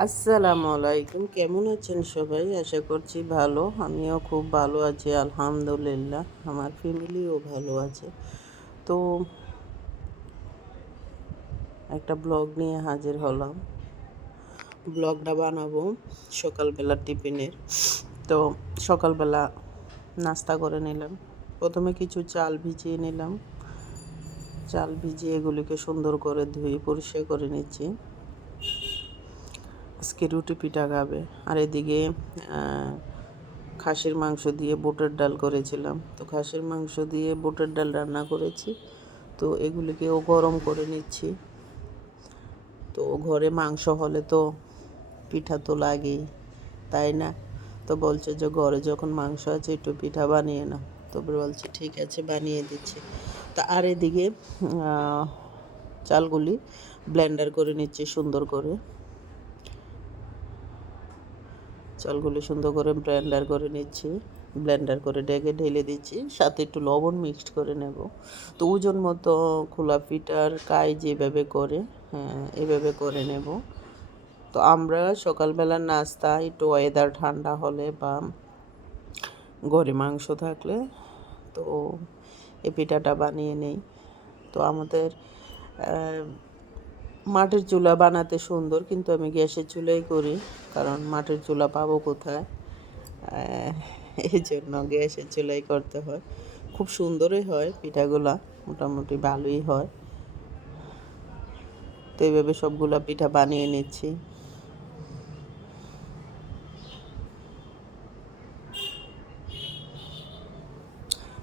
আসসালামু আলাইকুম, কেমন আছেন সবাই? আশা করছি ভালো। আমিও খুব ভালো আছি আলহামদুলিল্লাহ। আমার ফ্যামিলিও ভালো আছে। তো একটা ব্লগ নিয়ে হাজির হলাম। ব্লগটা বানাবো সকালবেলা টিফিনের। তো সকালবেলা নাস্তা করে নিলাম। প্রথমে কিছু চাল ভিজিয়ে নিলাম। চাল ভিজিয়ে এগুলিকে সুন্দর করে ধুয়ে পরিষ্কার করে নিচ্ছি। আজকে রুটি পিঠা খাবে। আর এদিকে খাসির মাংস দিয়ে বুটের ডাল করেছিলাম। তো খাসির মাংস দিয়ে বুটের ডাল রান্না করেছি। তো এগুলিকেও গরম করে নিচ্ছি। তো ঘরে মাংস হলে তো পিঠা তো লাগেই, তাই না? তো বলছে যে ঘরে যখন মাংস আছে একটু পিঠা বানিয়ে না। তো বলছে ঠিক আছে, বানিয়ে দিচ্ছি। তা আর এদিকে চালগুলি ব্লেন্ডার করে নিচ্ছি সুন্দর করে। চালগুলি সুন্দর করে ব্লেন্ডার করে নিচ্ছি। ব্লেন্ডার করে ডেকে ঢেলে দিচ্ছি, সাথে একটু লবণ মিক্সড করে নেব। তো ওজন মতো খোলা পিঠার কাই যেভাবে করে, হ্যাঁ এভাবে করে নেব। তো আমরা সকালবেলার নাস্তা একটু ওয়েদার ঠান্ডা হলে বা ঘরে মাংস থাকলে তো এই পিঠাটা বানিয়ে নেই। তো আমাদের মাটির চুলা বানাতে সুন্দর, কিন্তু আমি গ্যাসের চুলাই করি, কারণ মাটির চুলা পাবো কোথায়। এই জন্য গ্যাসের চুলাই করতে হয়। খুব সুন্দরই হয় পিঠাগুলা, মোটামুটি ভালোই হয়। তো এইভাবে সবগুলা পিঠা বানিয়ে নিচ্ছি।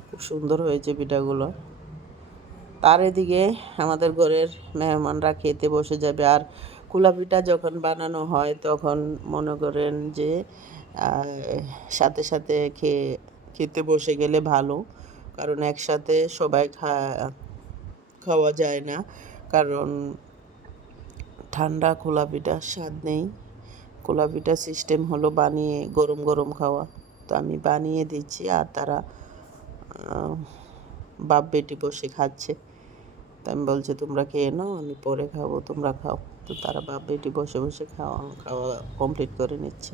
খুব সুন্দর হয়েছে পিঠাগুলো। তার এদিকে আমাদের ঘরের মেহমানরা খেতে বসে যাবে। আর কুলা পিঠা যখন বানানো হয় তখন মনে করেন যে সাথে সাথে খেতে বসে গেলে ভালো, কারণ একসাথে সবাই খাওয়া যায় না, কারণ ঠান্ডা খোলা পিঠার স্বাদ নেই। খোলা পিঠা সিস্টেম হলো বানিয়ে গরম গরম খাওয়া। তো আমি বানিয়ে দিচ্ছি আর তারা বাপ বেটি বসে খাচ্ছে। তো আমি বলছি তোমরা খেয়ে নাও, আমি পরে খাবো, তোমরা খাও। তো তারা বাপ বেটি বসে বসে খাওয়া খাওয়া কমপ্লিট করে নিচ্ছে।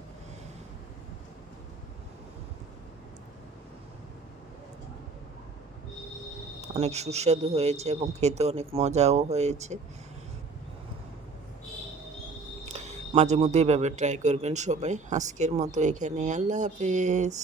অনেক সুস্বাদু হয়েছে এবং খেতে অনেক মজাও হয়েছে। মাঝে মধ্যে এভাবে ট্রাই করবেন সবাই। আজকের মতো এখানে, আল্লাহ হাফেজ।